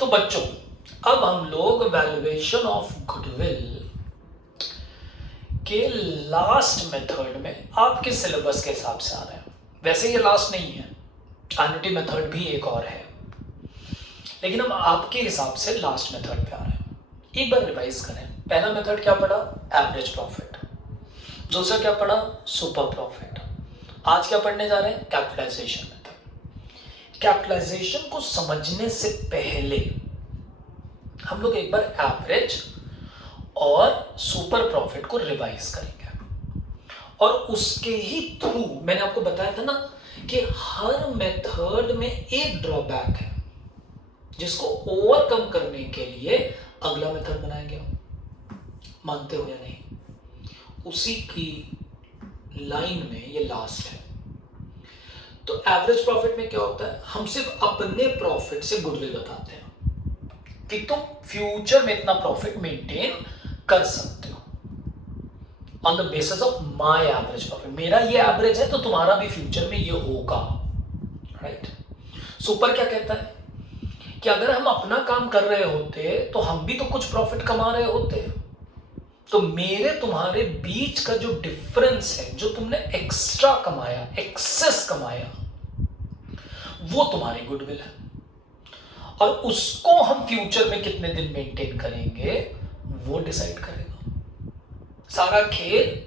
तो बच्चों, अब हम लोग वैल्यूएशन ऑफ गुडविल के लास्ट मेथड में आपके सिलेबस के हिसाब से आ रहे हैं। वैसे ये लास्ट नहीं है, एन्युटी मेथड भी एक और है, लेकिन हम आपके हिसाब से लास्ट मेथड पे आ रहे हैं। एक बार रिवाइज करें। पहला मेथड क्या पढ़ा? Average profit. दूसरा क्या पढ़ा? Super profit. आज क्या पढ़ने जा रहे हैं? Capitalisation method. कैपिटलाइजेशन को समझने से पहले हम लोग एक बार एवरेज और सुपर प्रॉफिट को रिवाइज करेंगे, और उसके ही थ्रू मैंने आपको बताया था ना कि हर मेथड में एक ड्रॉबैक है जिसको ओवरकम करने के लिए अगला मेथड बनाएंगे। मानते हो या नहीं? उसी की लाइन में ये लास्ट है। तो एवरेज प्रॉफिट में क्या होता है? हम सिर्फ अपने प्रॉफिट से गुडविल बताते हैं कि तुम फ्यूचर में इतना प्रॉफिट मेंटेन कर सकते हो on the basis of my average profit. मेरा ये एवरेज है तो तुम्हारा भी फ्यूचर में ये होगा, राइट? सुपर क्या कहता है कि अगर हम अपना काम कर रहे होते तो हम भी तो कुछ प्रॉफिट कमा रहे होते, तो मेरे तुम्हारे बीच का जो डिफरेंस है, जो तुमने एक्स्ट्रा कमाया, एक्सेस कमाया, वो तुम्हारी गुडविल है, और उसको हम फ्यूचर में कितने दिन मेंटेन करेंगे वो डिसाइड करेगा। सारा खेल,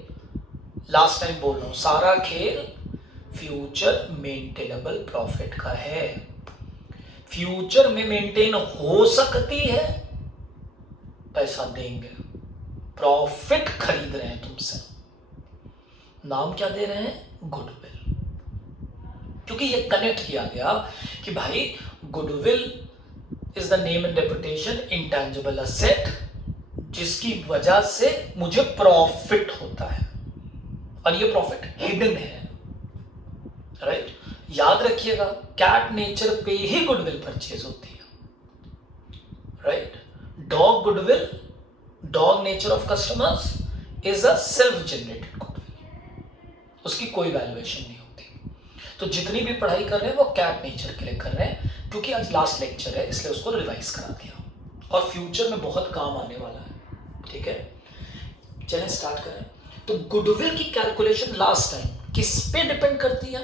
लास्ट टाइम बोल रहा हूं, सारा खेल फ्यूचर मेंटेनेबल प्रॉफिट का है। फ्यूचर में मेंटेन हो सकती है, पैसा देंगे। प्रॉफिट खरीद रहे हैं तुमसे, नाम क्या दे रहे हैं? गुडविल। क्योंकि ये कनेक्ट किया गया कि भाई goodwill is the name and reputation, intangible asset, जिसकी वजह से मुझे प्रॉफिट होता है, और ये प्रॉफिट हिडन है, राइट? याद रखिएगा, कैट नेचर पे ही गुडविल परचेज होती है, right? Dog goodwill, dog nature of customers is a self generated goodwill, उसकी कोई वैल्यूएशन नहीं होती। तो जितनी भी पढ़ाई कर रहे हैं वो कैट नेचर के लिए कर रहे हैं, क्योंकि आज लास्ट लेक्चर है इसलिए उसको रिवाइज करा दिया, और फ्यूचर में बहुत काम आने वाला है, ठीक है? चलें स्टार्ट करें। तो गुडविल की कैलकुलेशन लास्ट टाइम किस पे डिपेंड करती है?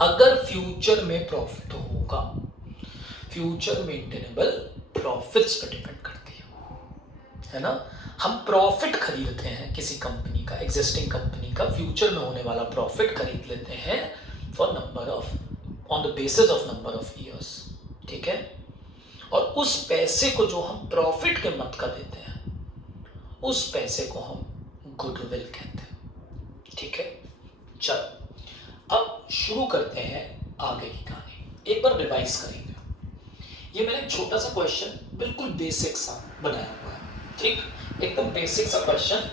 अगर फ्यूचर में प्रॉफिट होगा, फ्यूचर मेंटेनेबल प्रॉफिट्स पे डिपेंड करती है ना? हम प्रॉफिट खरीदते हैं किसी कंपनी का, एग्जिस्टिंग कंपनी का फ्यूचर में होने वाला प्रॉफिट खरीद लेते हैं for number of, on the basis of number of years, ठीक है? और उस पैसे को जो हम प्रॉफिट के मत का देते हैं, उस पैसे को हम गुडविल कहते हैं, ठीक है? चलो अब शुरू करते हैं आगे की कहानी। एक बार रिवाइज करेंगे। ये मैंने एक छोटा सा क्वेश्चन बिल्कुल बेसिक सा बनाया हुआ है, ठीक? एकदम बेसिक सा क्वेश्चन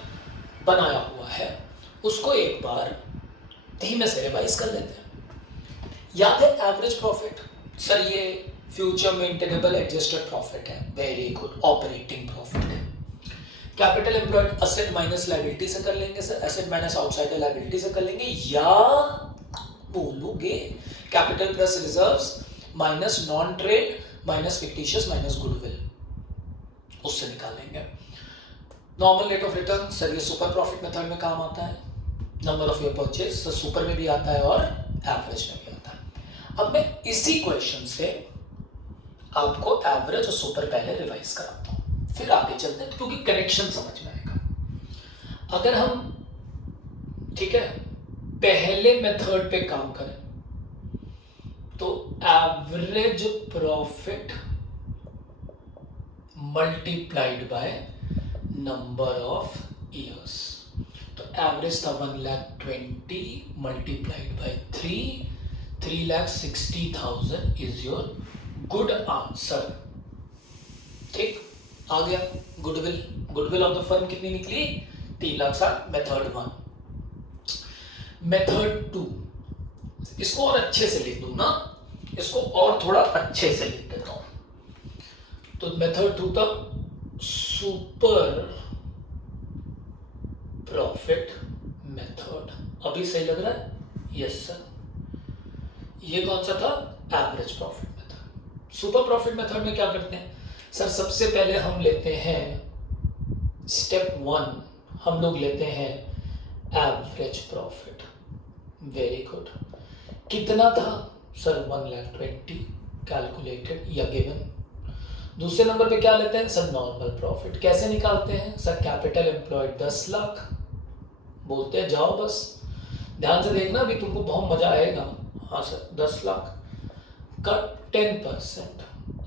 बनाया हुआ है, उसको एक बार धीमे से रिवाइज कर लेते हैं। याद है एवरेज प्रॉफिट? सर ये फ्यूचर मेंटेनेबल एडजस्टेड प्रॉफिट है, वेरी गुड, ऑपरेटिंग प्रॉफिट है। Capital employed asset minus liability से कर लेंगे sir, asset minus outsider liability से कर लेंगे, या बोलोगे capital plus reserves minus non trade minus fictitious minus goodwill, उससे निकालेंगे। Normal rate of return sir ये सुपर प्रॉफिट मेथड में काम आता है, number of year purchase sir super में भी आता है और एवरेज में भी आता है। अब मैं इसी क्वेश्चन से आपको एवरेज और सुपर पहले रिवाइज कराता हूं, फिर आगे चलते हैं, क्योंकि कनेक्शन समझ में आएगा। अगर हम, ठीक है, पहले मेथड पे काम करें तो average profit multiplied by number of years, तो एवरेज था 1,20,000 multiplied by 3,60,000 is your good answer, ठीक? आ गया goodwill. Goodwill of the firm कितनी निकली? 3,60,000, मेथड 1। मेथड 2, इसको और अच्छे से लिख दूं ना, इसको और थोड़ा अच्छे से लिख देता हूं। तो मेथड 2 था सुपर प्रॉफिट मेथड। अभी सही लग रहा है? Yes sir. ये कौन सा था? Average profit method. Super profit method में क्या करते हैं सर, सबसे पहले हम लेते हैं स्टेप 1, हम लोग लेते हैं एवरेज प्रॉफिट। Very good. कितना था सर? 1,20,000 कैलकुलेटेड या गिवन। दूसरे नंबर पे क्या लेते हैं सर? Normal profit. कैसे निकालते हैं सर? Capital employed 10 lakh. बोलते हैं जाओ बस, ध्यान से देखना, अभी तुमको बहुत मजा आएगा। हाँ सर, 10 लाख का 10%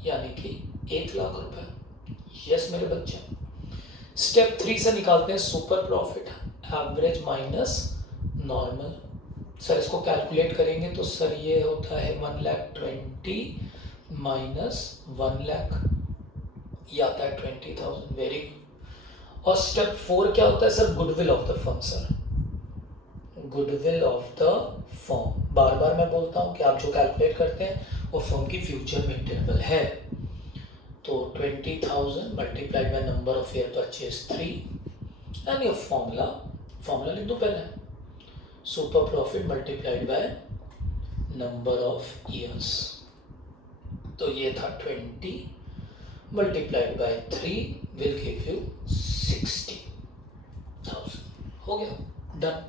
यानी कि 1 लाख रुपए। यस मेरे बच्चे। स्टेप 3 से निकालते हैं super profit, average minus normal. Sir इसको कैलकुलेट करेंगे तो सर ये होता है 1,20,000 माइनस 1 लाख, ये आता है 20,000। Very good. और स्टेप 4 क्या होता है sir? Goodwill of the firm. Sir goodwill of the firm, बार बार मैं बोलता हूं कि आप जो कैलकुलेट करते हैं वो फर्म की फ्यूचर मेंटेनेबल है। तो 20,000 multiplied by number of year purchase 3 and your formula लिख दो पहले, super profit multiplied by number of years. तो ये था 20 multiplied by 3 will give you 60,000। हो गया, डन।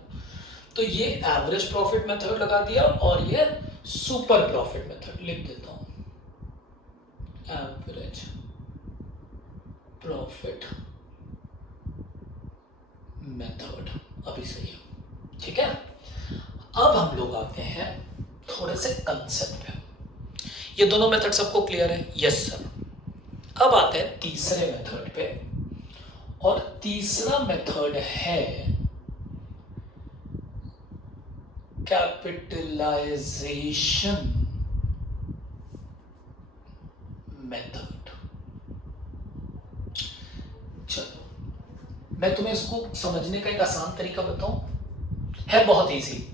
तो ये एवरेज प्रॉफिट मेथड लगा दिया और ये सुपर प्रॉफिट मेथड लिख देता हूं, एवरेज प्रॉफिट मेथड। अभी सही है, ठीक है। अब हम लोग आते हैं थोड़े से कंसेप्ट पे। ये दोनों मेथड सबको क्लियर है? Yes sir. अब आते हैं तीसरे मेथड पे, और तीसरा मेथड है कैपिटलाइजेशन मेथड। चलो मैं तुम्हें इसको समझने का एक आसान तरीका बताऊं, है बहुत इजी।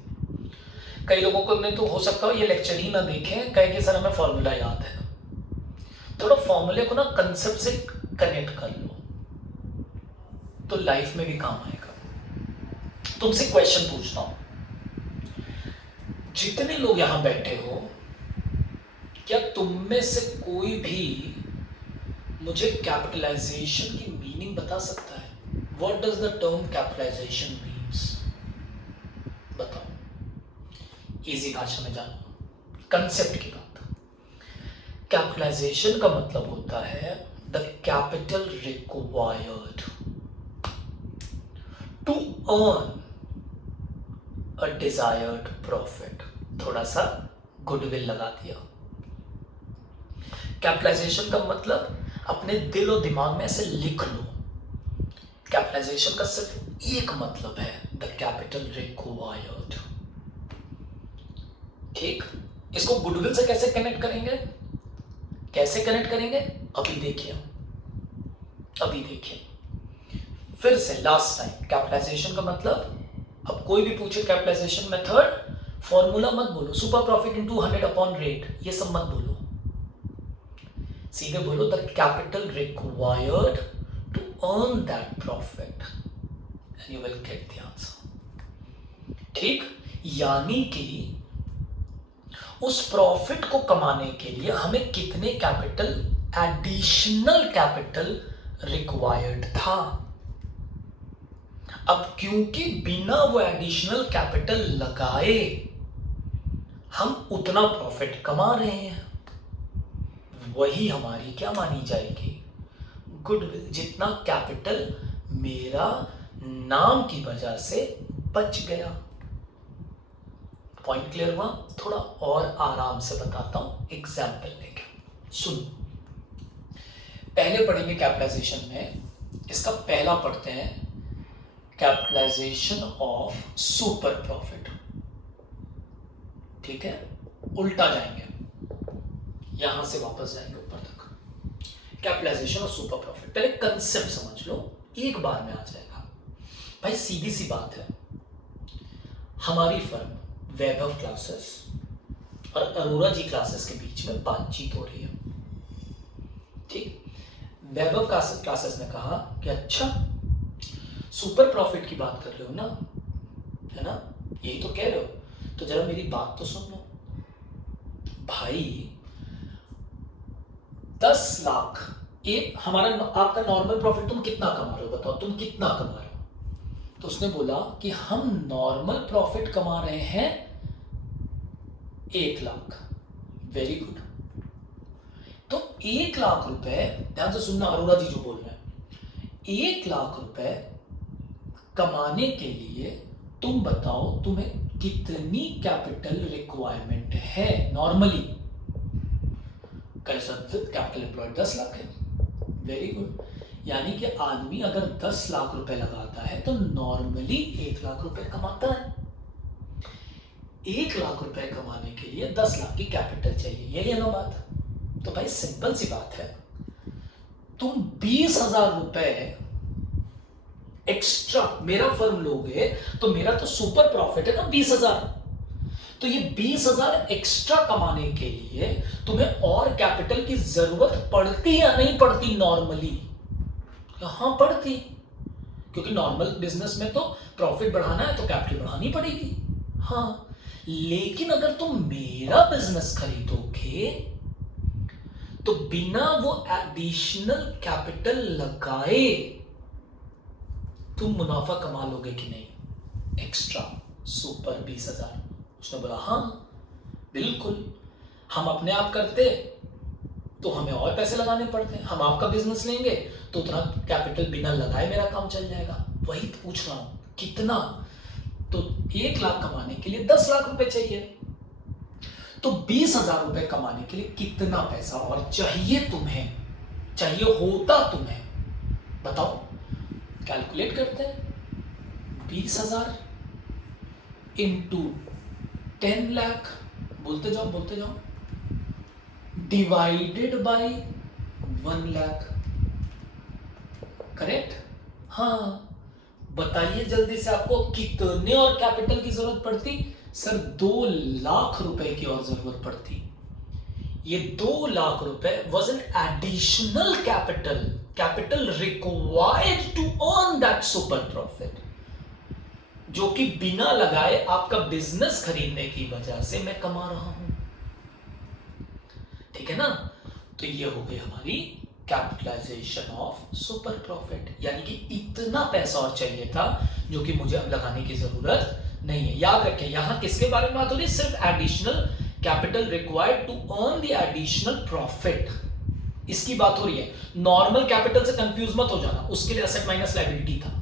कई लोगों को ने तो हो सकता हो ये लेक्चर ही ना देखें, कहे कि सर हमें फॉर्मूला याद है। थोड़ा फॉर्मूले को ना कंसेप्ट से कनेक्ट कर लो तो लाइफ में भी काम आएगा। तुमसे क्वेश्चन पूछता हूं, जितने लोग यहां बैठे हो, क्या तुम में से कोई भी मुझे कैपिटलाइजेशन की मीनिंग बता सकता है? What does the term capitalization means? बताओ, इजी भाषा में जानो, कंसेप्ट की बात। कैपिटलाइजेशन का मतलब होता है the capital required to earn a desired profit. थोड़ा सा गुडविल लगा दिया। कैपिटलाइजेशन का मतलब अपने दिल और दिमाग में ऐसे लिख लो, कैपिटलाइजेशन का सिर्फ एक मतलब है, द कैपिटल रिक्वायर्ड। ठीक, इसको गुडविल से कैसे कनेक्ट करेंगे? कैसे कनेक्ट करेंगे अभी देखिए, अभी देखिए फिर से लास्ट टाइम। कैपिटलाइजेशन का मतलब, अब कोई भी पूछे कैपिटलाइजेशन मेथड, फॉर्मूला मत बोलो super profit into 100 upon rate, ये सब मत बोलो, सीधे बोलो the capital required to earn that profit and you will get the answer. ठीक, यानी कि उस प्रॉफिट को कमाने के लिए हमें कितने कैपिटल, एडिशनल कैपिटल रिक्वायर्ड था। अब क्योंकि बिना वो एडिशनल कैपिटल लगाए हम उतना प्रॉफिट कमा रहे हैं, वही हमारी क्या मानी जाएगी? गुडविल। जितना कैपिटल मेरा नाम की वजह से बच गया। पॉइंट क्लियर हुआ? थोड़ा और आराम से बताता हूं एग्जाम्पल लेके, सुन। पहले पढ़ेंगे कैपिटलाइजेशन में, इसका पहला पढ़ते हैं, कैपिटलाइजेशन ऑफ सुपर प्रॉफिट। ठीक है, उल्टा जाएंगे, यहां से वापस जाएंगे ऊपर तक। कैपिटलाइजेशन ऑफ सुपर प्रॉफिट, पहले कंसेप्ट समझ लो, एक बार में आ जाएगा। भाई सीधी सी बात है, हमारी फर्म वैभव क्लासेस और अरोरा जी क्लासेस के बीच में बातचीत हो रही है। ठीक, वैभव क्लासेस ने कहा कि अच्छा सुपर प्रॉफिट की बात कर रहे हो ना, है ना, यही तो कह रहे हो, तो जरा मेरी बात तो सुन लो। भाई 10 लाख, ये हमारा आपका नॉर्मल प्रॉफिट तुम कितना कमा रहे हो, बताओ तुम कितना कमा रहे हो। तो उसने बोला कि हम नॉर्मल प्रॉफिट कमा रहे हैं 1 लाख। Very good. तो 1 लाख रुपए, ध्यान से सुनना अरोड़ा जी जो बोल रहे हैं, 1 लाख रुपए कमाने के लिए तुम बताओ तुम्हें कितनी कैपिटल रिक्वायरमेंट है नॉर्मली। कैसा कैपिटल एम्प्लॉयड 10 लाख है। Very good. यानी कि आदमी अगर 10 लाख रुपए लगाता है तो नॉर्मली 1 लाख रुपए कमाता है। 1 लाख रुपए कमाने के लिए 10 लाख की कैपिटल चाहिए, यही है ना बात। तो भाई सिंपल सी बात है, तुम 20,000 रुपए एक्स्ट्रा मेरा फर्म लोगे तो मेरा तो सुपर प्रॉफिट है ना 20,000। तो ये 20,000 एक्स्ट्रा कमाने के लिए तुम्हें और कैपिटल की जरूरत पड़ती या नहीं पड़ती नॉर्मली? हाँ पड़ती, क्योंकि नॉर्मल बिजनेस में तो प्रॉफिट बढ़ाना है तो कैपिटल बढ़ानी पड़ेगी। हाँ, लेकिन अगर तुम मेरा बिजनेस खरीदोगे तो बिना वो एडिशनल कैपिटल लगाए तुम मुनाफा कमा लोगे कि नहीं? Extra super 20,000। उसने बोला हाँ बिल्कुल, हम अपने आप करते तो हमें और पैसे लगाने पड़ते, हम आपका बिजनेस लेंगे तो उतना कैपिटल बिना लगाए मेरा काम चल जाएगा। वही पूछ रहा हूं कितना। तो 1 लाख कमाने के लिए 10 लाख रुपए चाहिए, तो 20,000 रुपए कमाने के लिए कितना पैसा और चाहिए तुम्हें, चाहिए होता तुम्हें, बताओ। कैलकुलेट करते हैं। 20,000 इंटू 10 लाख, बोलते जाओ बोलते जाओ, डिवाइडेड बाय 1 लाख। करेक्ट? हाँ, बताइए जल्दी से आपको कितने और कैपिटल की जरूरत पड़ती? सर 2 लाख रुपए की और जरूरत पड़ती। ये 2 लाख रुपए was an additional capital required to earn that super profit, जो कि बिना लगाए आपका बिजनेस खरीदने की वजह से मैं कमा रहा हूं। ठीक है ना? तो ये हो गई हमारी कैपिटलाइजेशन ऑफ सुपर प्रॉफिट, यानी कि इतना पैसा और चाहिए था जो कि मुझे अब लगाने की जरूरत नहीं है। याद रखें यहां किसके बारे में बात हो रही है? सिर्फ additional capital required to earn the additional profit, इसकी बात हो रही है। नॉर्मल कैपिटल से कंफ्यूज मत हो जाना, उसके लिए एसेट माइनस लायबिलिटी था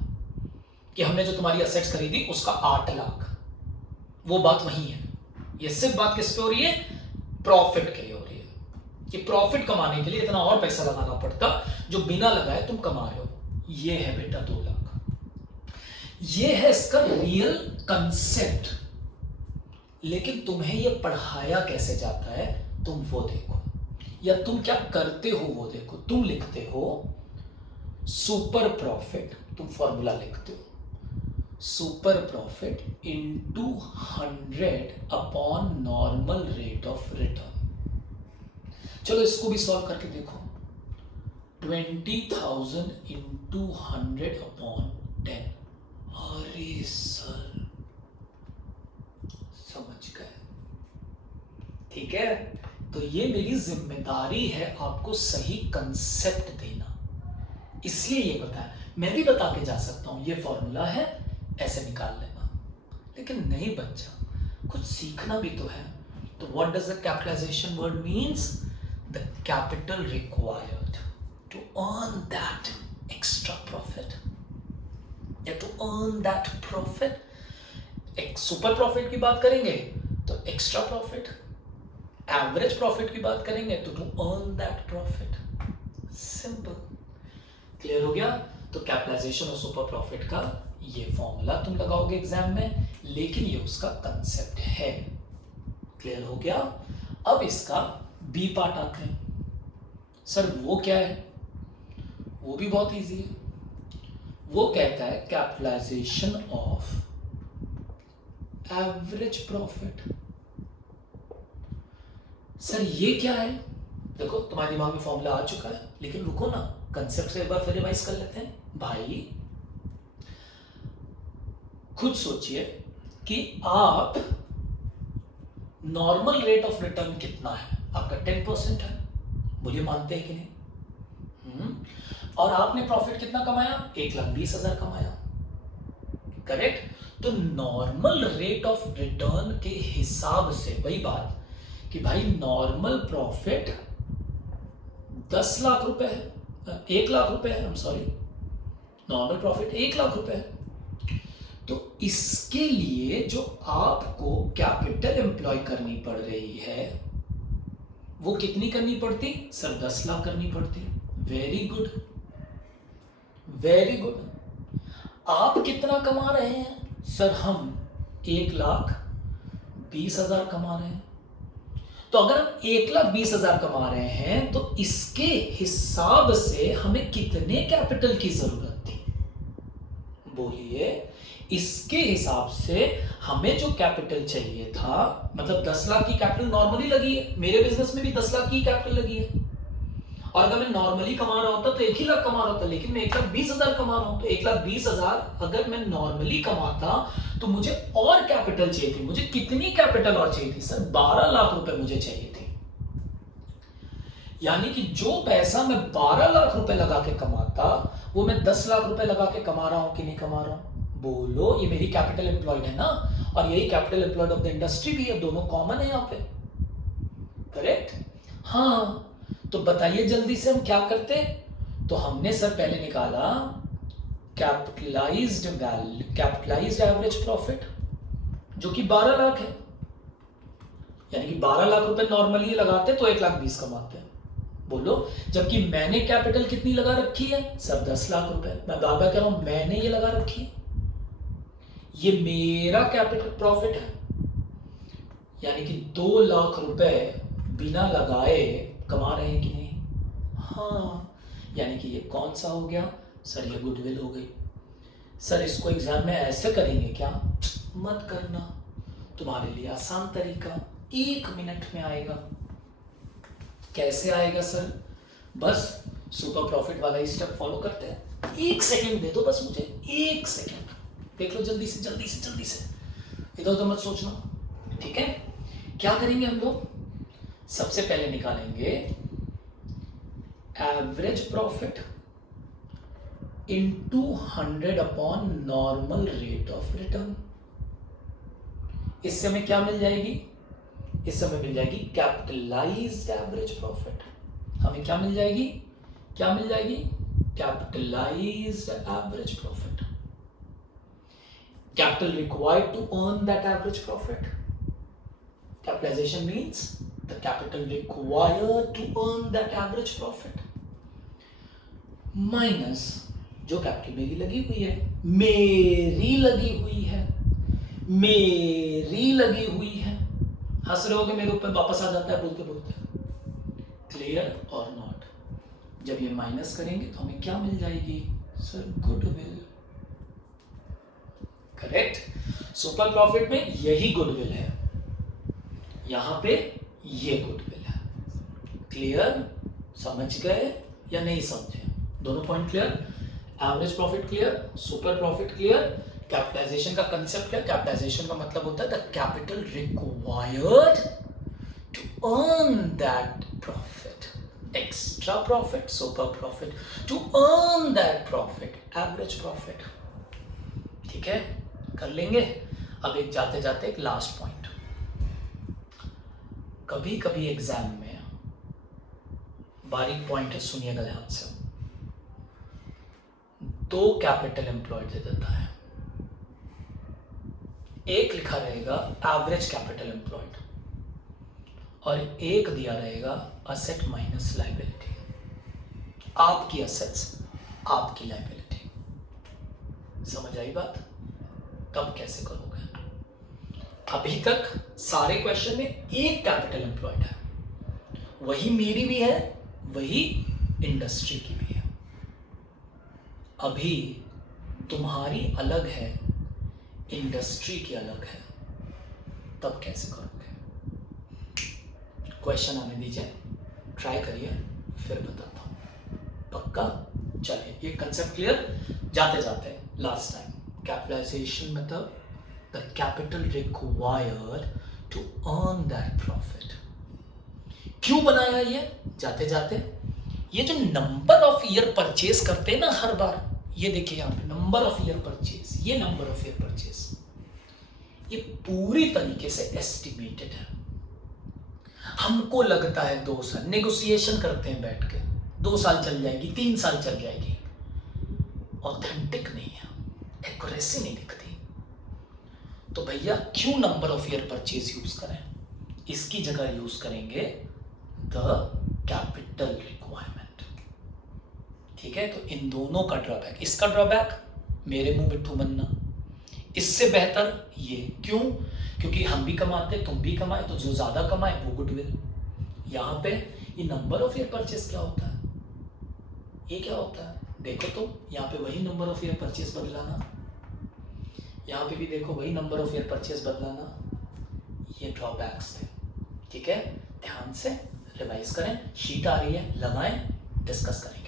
कि हमने जो तुम्हारी असेट्स खरीदी उसका 8 लाख, वो बात वही है। ये सिर्फ बात किस पे हो रही है? प्रॉफिट के लिए हो रही है कि प्रॉफिट कमाने के लिए इतना और पैसा लगाना पड़ता जो बिना लगाए तुम कमा रहे हो। ये है बेटा 2 लाख। ये है इसका रियल कंसेप्ट। लेकिन तुम्हें ये पढ़ाया कैसे जाता है तुम वो देखो, या तुम क्या करते हो वो देखो। तुम लिखते हो सुपर प्रॉफिट, तुम फॉर्मूला लिखते हो super profit into 100 upon normal rate of return. चलो इसको भी सॉल्व करके देखो। 20,000 इंटू 100 अपॉन 10। अरे सर समझ गए? ठीक है, तो ये मेरी जिम्मेदारी है आपको सही कंसेप्ट देना, इसलिए ये बताया। मैं भी बता के जा सकता हूं ये फॉर्मूला है, ऐसे निकाल लेना, लेकिन नहीं बच्चा कुछ सीखना भी तो है। तो what does the capitalization word means? The capital required to earn that extra profit, या टू अर्न दैट प्रॉफिट। एक सुपर प्रॉफिट की बात करेंगे तो एक्स्ट्रा प्रॉफिट, एवरेज प्रॉफिट की बात करेंगे तो to earn that profit. Simple. Clear हो गया? तो कैपिटलाइजेशन ऑफ सुपर प्रॉफिट का ये फॉर्मूला तुम लगाओगे एग्जाम में, लेकिन ये उसका कंसेप्ट है। क्लियर हो गया? अब इसका बी पार्ट आते हैं। सर वो क्या है? वो भी बहुत इजी है। वो कहता है capitalization of average profit. Sir ये क्या है? देखो तुम्हारे दिमाग में फॉर्मूला आ चुका है, लेकिन रुको ना, कंसेप्ट से एक बार फिर रिवाइज कर लेते हैं। भाई खुद सोचिए कि आप नॉर्मल रेट ऑफ रिटर्न कितना है आपका? 10% है। बोलिए मानते हैं कि नहीं? और आपने प्रॉफिट कितना कमाया? 1,20,000 कमाया, करेक्ट? तो नॉर्मल रेट ऑफ रिटर्न के हिसाब से वही बात कि भाई नॉर्मल प्रॉफिट 10 लाख रुपए है, 1 लाख रुपए है, सॉरी, नॉर्मल प्रॉफिट 1 लाख रुपए है। तो इसके लिए जो आपको कैपिटल एम्प्लॉय करनी पड़ रही है वो कितनी करनी पड़ती? सर 10 लाख करनी पड़ती। Very good, very good. आप कितना कमा रहे हैं? सर हम 1,20,000 कमा रहे हैं। तो अगर हम 1,20,000 कमा रहे हैं तो इसके हिसाब से हमें कितने कैपिटल की जरूरत थी? बोलिए, इसके हिसाब से हमें जो कैपिटल चाहिए था, मतलब 10 लाख की कैपिटल नॉर्मली लगी है, मेरे बिजनेस में भी 10 लाख की कैपिटल लगी है। और अगर मैं नॉर्मली कमा रहा होता तो 1 ही लाख कमा रहा होता, लेकिन मैं 1,20,000 कमा रहा हूं। तो 1,20,000 अगर मैं नॉर्मली कमाता तो मुझे और कैपिटल चाहिए थी। मुझे कितनी कैपिटल और चाहिए थी? सर 12 लाख रुपए मुझे चाहिए थी। यानी कि जो पैसा मैं 12 लाख रुपए लगा के कमाता वो मैं 10 लाख रुपए लगा के कमा रहा हूं कि नहीं कमा रहा हूं? बोलो, ये मेरी कैपिटल एम्प्लॉयड है ना, और यही capital employed of the industry भी है, दोनों कॉमन है यहां पे, करेक्ट? हाँ, तो बताइए जल्दी से हम क्या करते? तो हमने सर पहले निकाला capitalised value, capitalised average profit, जो कि 12 लाख है। यानी कि 12 लाख रुपए नॉर्मली लगाते तो 1,20,000 कमाते हैं। बोलो, जबकि मैंने कैपिटल कितनी लगा रखी है? सर 10 लाख रुपए। मैं बार बार कह रहा हूं, मैंने ये लगा रखी है, ये मेरा कैपिटल प्रॉफिट है। यानी कि 2 लाख रुपए बिना लगाए कमा रहे हैं कि नहीं? हाँ, यानी कि ये कौन सा हो गया? सर ये गुडविल हो गई। सर इसको एग्जाम में ऐसे करेंगे क्या? मत करना, तुम्हारे लिए आसान तरीका 1 मिनट में आएगा। कैसे आएगा सर? बस सुपर प्रॉफिट वाला ही स्टेप फॉलो करते हैं। 1 सेकेंड दे दो बस मुझे, 1 सेकेंड, देख लो जल्दी से जल्दी से जल्दी से, इधर उधर मत सोचना, ठीक है? क्या करेंगे हम लोग? सबसे पहले निकालेंगे average profit into 100 upon normal rate of return. इससे हमें क्या मिल जाएगी? इससे हमें मिल जाएगी कैपिटलाइज्ड एवरेज प्रॉफिट। हमें क्या मिल जाएगी? क्या मिल जाएगी? Capitalized average profit. Capital required to earn that average profit. Capitalization means the capital required to earn that average profit minus जो कैपिटल मेरी लगी हुई है, मेरी लगी हुई है, मेरी लगी हुई है। हंस रहे होगे मेरे ऊपर, वापस आ जाता है बोलते बोलते। क्लियर और नॉट? जब ये माइनस करेंगे तो हमें क्या मिल जाएगी? Sir goodwill, correct? Super profit में यही गुडविल है, यहां पे ये गुडविल है। क्लियर? समझ गए या नहीं समझे? दोनों point clear? Average profit clear, super profit clear, capitalization का कंसेप्ट क्लियर। कैपिटलाइजेशन का मतलब होता है the capital required to earn that profit, extra profit, super profit, to earn that profit, average profit. ठीक है, कर लेंगे। अब एक जाते जाते एक लास्ट पॉइंट। कभी कभी एग्जाम में बारीक पॉइंट है, सुनिएगा ध्यान से। 2 कैपिटल एम्प्लॉयड दे देता है, एक लिखा रहेगा एवरेज कैपिटल एम्प्लॉयड और एक दिया रहेगा असेट माइनस लायबिलिटी। आपकी असेट्स, आपकी लायबिलिटी। समझ आई बात? तब कैसे करोगे? अभी तक सारे क्वेश्चन में एक कैपिटल एम्प्लॉयड है, वही मेरी भी है, वही इंडस्ट्री की भी है। अभी तुम्हारी अलग है, इंडस्ट्री की अलग है, तब कैसे करोगे? क्वेश्चन आने दीजिए, ट्राई करिए, फिर बताता हूं। पक्का? चलिए, ये कंसेप्ट क्लियर? जाते जाते लास्ट टाइम, कैपिटलाइजेशन मतलब the capital required to earn that profit. क्यों बनाया ये जाते जाते, ये जो नंबर ऑफ ईयर परचेज करते हैं ना हर बार, ये देखिए यहां पे नंबर ऑफ ईयर परचेज, ये नंबर ऑफ ईयर परचेज ये पूरी तरीके से एस्टिमेटेड है। हमको लगता है 2 साल, नेगोशिएशन करते हैं बैठ के, 2 साल चल जाएगी, 3 साल चल जाएगी, ऑथेंटिक नहीं है, एक्यूरेसी नहीं दिखती। तो भैया क्यों number of year purchase use करें, इसकी जगह यूज करेंगे द कैपिटल रिक्वायरमेंट। ठीक है, तो इन दोनों का ड्रॉबैक, इसका ड्रॉबैक मेरे मुंह मिट्ठू बनना, इससे बेहतर ये। क्यों? क्योंकि हम भी कमाते, तुम भी कमाए, तो जो ज्यादा कमाए वो गुडविल। यहां पे ये नंबर ऑफ ईयर परचेज क्या होता है, ये क्या होता है देखो तो, यहाँ पे वही नंबर ऑफ ईयर परचेज बदलाना, यहाँ पे भी देखो वही नंबर ऑफ ईयर परचेज बदलाना, ये ड्रॉबैक्स थे। ठीक है, ध्यान से रिवाइज करें, शीट आ रही है, लगाएं, डिस्कस करें।